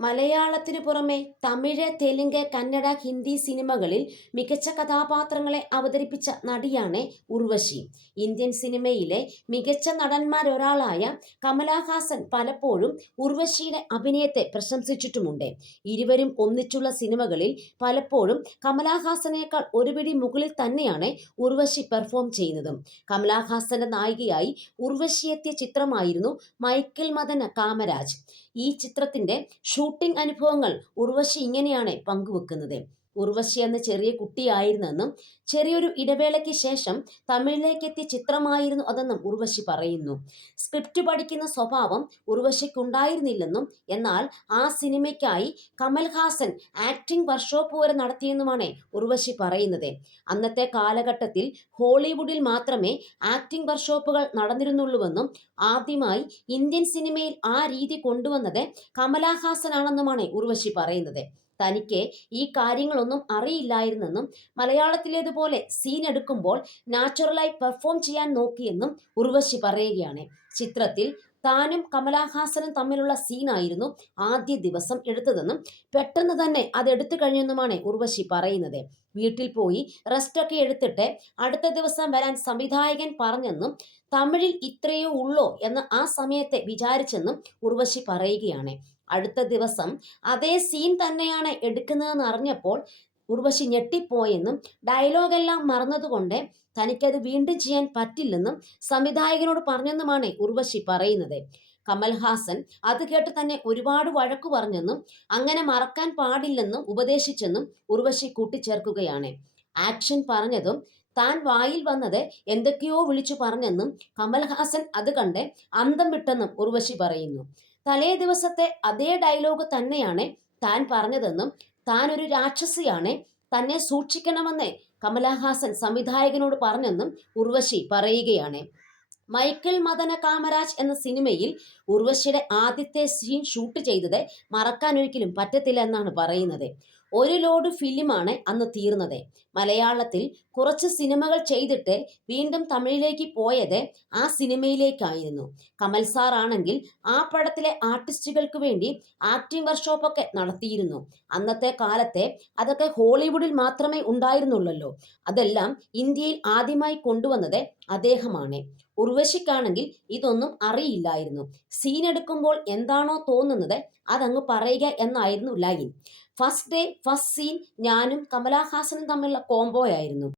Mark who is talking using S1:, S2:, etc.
S1: മലയാളത്തിനു പുറമെ തമിഴ് തെലുങ്ക് കന്നഡ ഹിന്ദി സിനിമകളിൽ മികച്ച കഥാപാത്രങ്ങളെ അവതരിപ്പിച്ച നടിയാണ് ഉർവശി. ഇന്ത്യൻ സിനിമയിലെ മികച്ച നടന്മാരൊരാളായ കമലഹാസൻ പലപ്പോഴും ഉർവശിയുടെ അഭിനയത്തെ പ്രശംസിച്ചിട്ടുമുണ്ട്. ഇരുവരും ഒന്നിച്ചുള്ള സിനിമകളിൽ പലപ്പോഴും കമലഹാസനേക്കാൾ ഒരുപിടി മുകളിൽ തന്നെയാണ് ഉർവശി പെർഫോം ചെയ്യുന്നതും. കമലഹാസന്റെ നായികയായി ഉർവശി എത്തിയ ചിത്രമായിരുന്നു മൈക്കിൾ മദന കാമരാജ്. ഈ ചിത്രത്തിന്റെ ഷൂട്ടിംഗ് അനുഭവങ്ങൾ ഉർവശി ഇങ്ങനെയാണ് പങ്കുവെക്കുന്നത്. ഉർവശി എന്ന ചെറിയ കുട്ടിയായിരുന്നെന്നും ചെറിയൊരു ഇടവേളയ്ക്ക് ശേഷം തമിഴിലേക്ക് എത്തിയ ചിത്രമായിരുന്നു അതെന്നും ഉർവശി പറയുന്നു. സ്ക്രിപ്റ്റ് പഠിക്കുന്ന സ്വഭാവം ഉർവശിക്കുണ്ടായിരുന്നില്ലെന്നും എന്നാൽ ആ സിനിമയ്ക്കായി കമൽഹാസൻ ആക്ടിംഗ് വർക്ക്ഷോപ്പ് വരെ നടത്തിയെന്നുമാണ് ഉർവശി പറയുന്നത്. അന്നത്തെ കാലഘട്ടത്തിൽ ഹോളിവുഡിൽ മാത്രമേ ആക്ടിംഗ് വർക്ക്ഷോപ്പുകൾ നടന്നിരുന്നുള്ളൂവെന്നും ആദ്യമായി ഇന്ത്യൻ സിനിമയിൽ ആ രീതി കൊണ്ടുവന്നത് കമലഹാസനാണെന്നുമാണ് ഉർവശി പറയുന്നത്. തനിക്ക് ഈ കാര്യങ്ങളൊന്നും അറിയില്ലായിരുന്നെന്നും മലയാളത്തിലേതുപോലെ സീൻ എടുക്കുമ്പോൾ നാച്ചുറലായി പെർഫോം ചെയ്യാൻ നോക്കിയെന്നും ഉർവശി പറയുകയാണ്. ചിത്രത്തിൽ താനും കമലാഹാസനും തമ്മിലുള്ള സീനായിരുന്നു ആദ്യ ദിവസം എടുത്തതെന്നും പെട്ടെന്ന് തന്നെ അത് എടുത്തു കഴിഞ്ഞെന്നുമാണ് ഉർവശി പറയുന്നത്. വീട്ടിൽ പോയി റെസ്റ്റൊക്കെ എടുത്തിട്ട് അടുത്ത ദിവസം വരാൻ സംവിധായകൻ പറഞ്ഞെന്നും തമിഴിൽ ഇത്രയോ ഉള്ളോ എന്ന് ആ സമയത്തെ വിചാരിച്ചെന്നും ഉർവശി പറയുകയാണ്. അടുത്ത ദിവസം അതേ സീൻ തന്നെയാണ് എടുക്കുന്നതെന്ന് അറിഞ്ഞപ്പോൾ ഉർവശി ഞെട്ടിപ്പോയെന്നും ഡയലോഗെല്ലാം മറന്നതുകൊണ്ട് തനിക്കത് വീണ്ടും ചെയ്യാൻ പറ്റില്ലെന്നും സംവിധായകനോട് പറഞ്ഞെന്നുമാണ് ഉർവശി പറയുന്നത്. കമൽഹാസൻ അത് കേട്ട് തന്നെ ഒരുപാട് വഴക്കു പറഞ്ഞെന്നും അങ്ങനെ മറക്കാൻ പാടില്ലെന്നും ഉപദേശിച്ചെന്നും ഉർവശി കൂട്ടിച്ചേർക്കുകയാണ്. ആക്ഷൻ പറഞ്ഞതും താൻ വായിൽ വന്നത് എന്തൊക്കെയോ വിളിച്ചു പറഞ്ഞെന്നും കമൽഹാസൻ അത് കണ്ട് അന്തം വിട്ടെന്നും ഉർവശി പറയുന്നു. തലേ ദിവസത്തെ അതേ ഡയലോഗ് തന്നെയാണ് താൻ പറഞ്ഞതെന്നും താൻ ഒരു രാക്ഷസിയാണ് തന്നെ സൂക്ഷിക്കണമെന്ന് കമലഹാസൻ സംവിധായകനോട് പറഞ്ഞെന്നും ഉർവശി പറയുകയാണ്. മൈക്കിൾ മദന കാമരാജ് എന്ന സിനിമയിൽ ഉർവശിയുടെ ആദ്യത്തെ സീൻ ഷൂട്ട് ചെയ്തത് മറക്കാൻ ഒരിക്കലും പറ്റത്തില്ല എന്നാണ് പറയുന്നത്. ഒരു ലോഡ് ഫിലിമാണ് അന്ന് തീർന്നത്. മലയാളത്തിൽ കുറച്ച് സിനിമകൾ ചെയ്തിട്ട് വീണ്ടും തമിഴിലേക്ക് പോയത് ആ സിനിമയിലേക്കായിരുന്നു. കമൽ സാർ ആണെങ്കിൽ ആ പടത്തിലെ ആർട്ടിസ്റ്റുകൾക്ക് വേണ്ടി ആക്ടിംഗ് വർക്ക്ഷോപ്പൊക്കെ നടത്തിയിരുന്നു. അന്നത്തെ കാലത്തെ അതൊക്കെ ഹോളിവുഡിൽ മാത്രമേ ഉണ്ടായിരുന്നുള്ളല്ലോ. അതെല്ലാം ഇന്ത്യയിൽ ആദ്യമായി കൊണ്ടുവന്നത് അദ്ദേഹമാണ്. ഉർവശിക്കാണെങ്കിൽ ഇതൊന്നും അറിയില്ലായിരുന്നു. സീൻ എടുക്കുമ്പോൾ എന്താണോ തോന്നുന്നത് അതങ്ങ് പറയുക എന്നായിരുന്നു line. First day first scene ഞാനും കമലഹാസനും തമ്മിലുള്ള കോംബോയായിരുന്നു